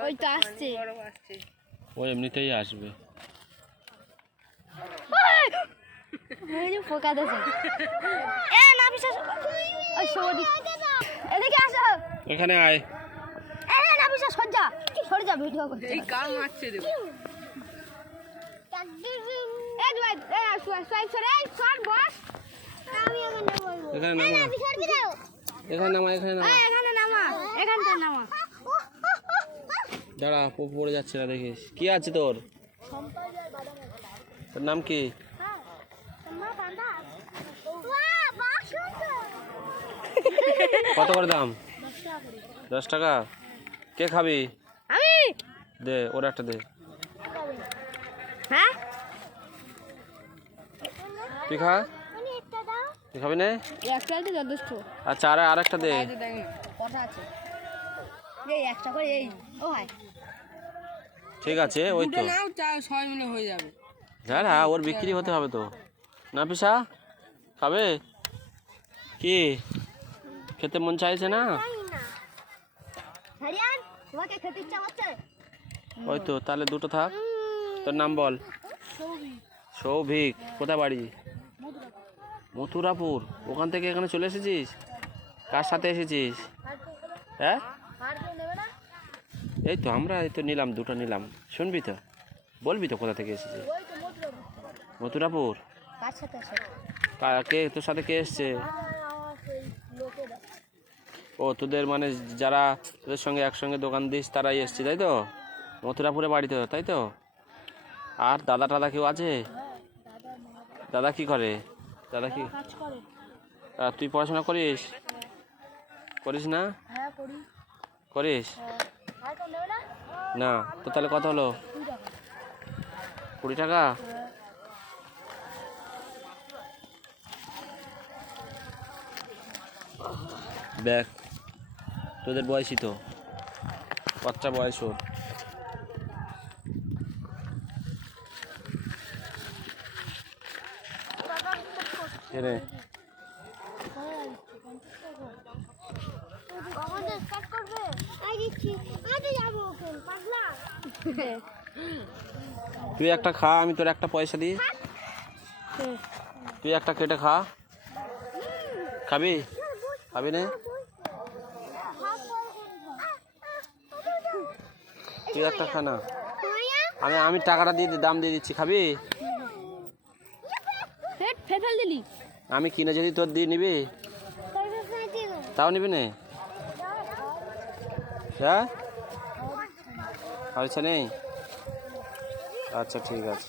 ওই তো আসছে, ও এমনিতেই আসবে। পোকা দেছে। এ না বিশ্বাস, ওই সৌদি এদিকে আসো, এখানে আয়। এ না বিশ্বাস সজ্জা সরে যা, ভিডিও করতে এই কাম মারছে রে। এই ভাই এই সোয়াইপ সরে এই সর বস। আমি এখানে বলবো, এখানে না নামা, বিশ্বাস কি দাও, এখানে নামা, এখানে নামা। এখানে নামা, এখানটা নামা। দাঁড়া, পড়ে যাচ্ছে না দেখিস। কি আছে তোর? তোর নাম কি? কত করে দাম? 10 টাকা। কে খাবি? আমি দে, ওর একটা দে। হ্যাঁ তুই খা। তুই খাবি না? একটা তো যথেষ্ট। আচ্ছা, আর একটা দে। কথা আছে এই একটা করে, এই ও ভাই ঠিক আছে, ওই তো। নাও চা 6 মিনিট হয়ে যাবে। দাঁড়া, ওর বিক্রি হতে হবে তো। না পিসা খাবে? কি খেতে মন চাইছে না? হরিয়ান তোমাকে খেতে ইচ্ছা করছে? ওই তো, তাহলে দুটো থাক। তোর নাম বল। সৌভিক। কোথায় বাড়ি? মথুরাপুর। ওখান থেকে এখানে চলে এসেছিস? কার সাথে এসেছিস? হ্যাঁ, এই তো আমরা এই তো নিলাম, দুটো নিলাম। শুনবি তো, বলবি তো কোথা থেকে এসেছিস? মথুরাপুর। কার সাথে আছে? কে তোর সাথে কে এসছে? ও তোদের মানে যারা তোদের সঙ্গে একসঙ্গে দোকান দিস তারাই এসছে, তাই তো? মথুরাপুরে বাড়িতে, তাই তো? আর দাদা টাদা কেউ আছে? দাদা কি করে? দাদা কি? আর তুই পড়াশোনা করিস? করিস না? করিস না তো? তাহলে কত হলো? 20 টাকা। দেখ, তোদের বয়সই তো, বাচ্চা বয়স ওর। রে তুই একটা খা, আমি তোর একটা পয়সা দিই। তুই একটা কেটে খা। খাবি? খাবি না? তুই একটা খা না। আমি টাকাটা দিয়ে দাম দিয়ে দিচ্ছি, খাবি? ফেল দিলি, আমি কিনে যদি তোর দিয়ে নিবি, তাও নিবি না? হ্যাঁ, পয়সা নেই? আচ্ছা ঠিক আছে।